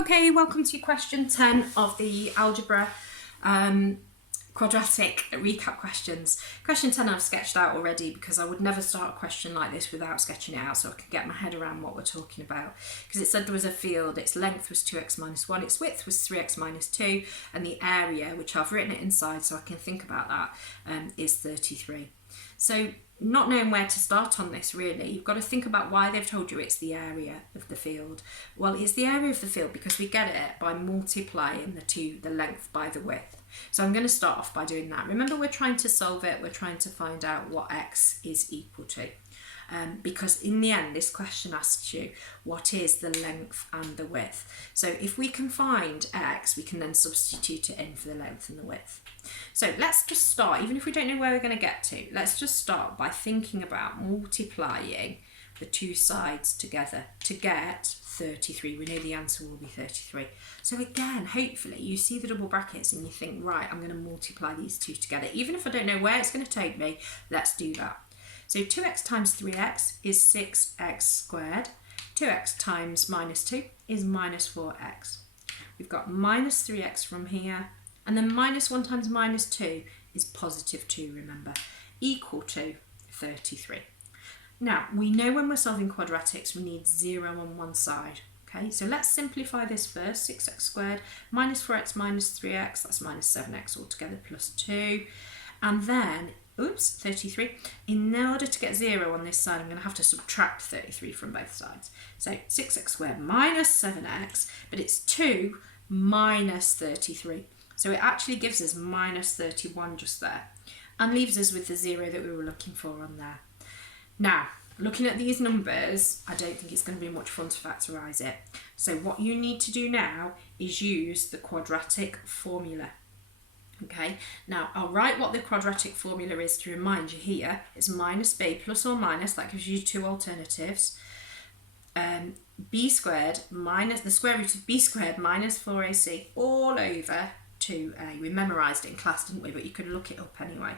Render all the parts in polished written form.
Okay, welcome to question 10 of the algebra quadratic recap questions. Question 10 I've sketched out already because I would never start a question like this without sketching it out so I can get my head around what we're talking about. Because it said there was a field, its length was 2x minus 1, its width was 3x minus 2, and the area, which I've written it inside so I can think about that, is 33. So not knowing where to start on this really, you've got to think about why they've told you it's the area of the field. Well, it's the area of the field because we get it by multiplying the length by the width. So I'm going to start off by doing that. Remember, we're trying to solve it, we're trying to find out what x is equal to. Because in the end, this question asks you what is the length and the width. So if we can find x, we can then substitute it in for the length and the width. So let's just start, even if we don't know where we're going to get to, let's just start by thinking about multiplying the two sides together to get 33. We know the answer will be 33. So again, hopefully you see the double brackets and you think, right, I'm going to multiply these two together. Even if I don't know where it's going to take me, let's do that. So 2x times 3x is 6x squared. 2x times minus 2 is minus 4x. We've got minus 3x from here. And then minus 1 times minus 2 is positive 2, remember, equal to 33. Now, we know when we're solving quadratics, we need 0 on one side. Okay, so let's simplify this first. 6x squared minus 4x minus 3x, that's minus 7x altogether, plus 2. And then, 33. In order to get 0 on this side, I'm going to have to subtract 33 from both sides. So 6x squared minus 7x, but it's 2 minus 33. So it actually gives us minus 31 just there and leaves us with the 0 that we were looking for on there. Now, looking at these numbers, I don't think it's going to be much fun to factorise it. So what you need to do now is use the quadratic formula. Okay, now I'll write what the quadratic formula is to remind you here. It's minus b plus or minus, that gives you two alternatives. B squared minus the square root of b squared minus 4ac all over 2a. We memorised it in class, didn't we? But you could look it up anyway.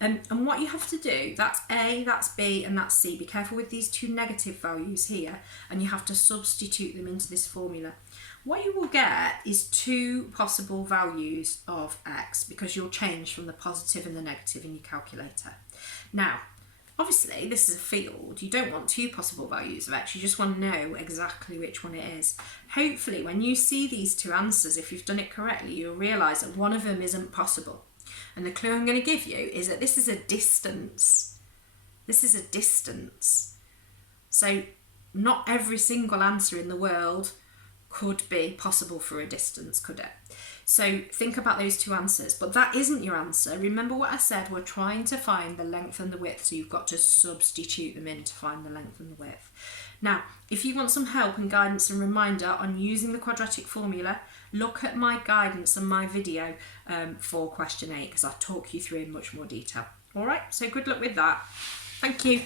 And what you have to do, that's a, that's b, and that's c. Be careful with these two negative values here, and you have to substitute them into this formula. What you will get is two possible values of x because you'll change from the positive and the negative in your calculator. Now, obviously, this is a field. You don't want two possible values of x. You just want to know exactly which one it is. Hopefully, when you see these two answers, if you've done it correctly, you'll realise that one of them isn't possible. And the clue I'm going to give you is that this is a distance. This is a distance. So not every single answer in the world could be possible for a distance, could it? So think about those two answers, but that isn't your answer. Remember what I said, we're trying to find the length and the width, so you've got to substitute them in to find the length and the width. Now, if you want some help and guidance and reminder on using the quadratic formula, look at my guidance and my video for question 8 because I'll talk you through in much more detail. All right, so good luck with that. Thank you.